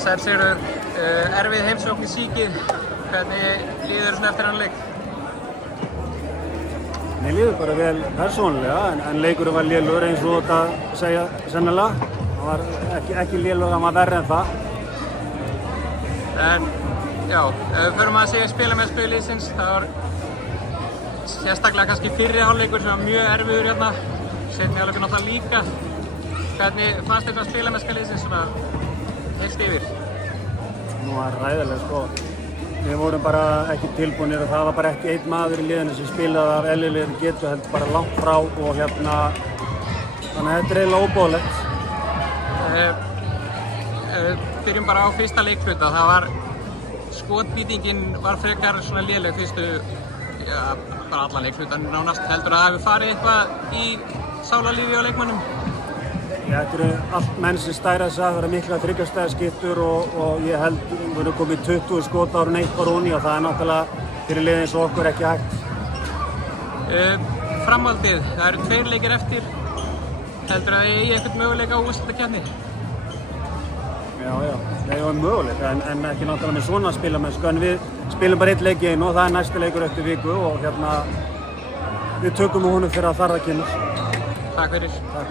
Sæll Sigurður, erfið heimsókn í Síkið, hvernig líður svona eftir hann leik? Mér líður bara vel persónulega, en leikurinn var lélegur eins og þetta segja sennilega. Hann var ekki lélegur, hann var verri en það. En já, ef við förum að segja spilamennsku liðsins, það var sérstaklega kannski fyrri hálfleikur sem var mjög erfiður hérna, seinni hálfleikur náttúrulega líka. Hvernig fannst þetta spilamennska liðsins svona heilt yfir? Nú var ræðilega sko. Við vorum bara ekki tilbúinir og það var bara ekki einn maður í liðinu sem spilaði af eðlilegri getu, heldur bara langt frá og hérna, þannig að þetta er eiginlega óboðlegt. Byrjum bara á fyrsta leikhluta, það var skotnýtingin var frekar svona léleg fyrstu, já, bara alla leikhlutan nánast. Heldur að það hefur farið eitthvað í sálarlífi á leikmönnum? Þetta eru allt menn sem stæra sig að vera mikla þryggjastæðaskiptur og ég held við erum komið 20 skot árið neitt var onni og það er náttúrulega fyrir liðið eins og okkur ekki hægt. Framhaldið, það eru 2 leikir eftir. Heldur að þið eigi eitthvað möguleika á úrslitakeppni? Já, það er möguleika en ekki náttúrulega með svona spilamennsku, en við spilum bara 1 leik í einu og það er næsti leikur eftir viku og hérna við tökum á honum fyrir að þarf að kynast. Takk fyrir. Takk.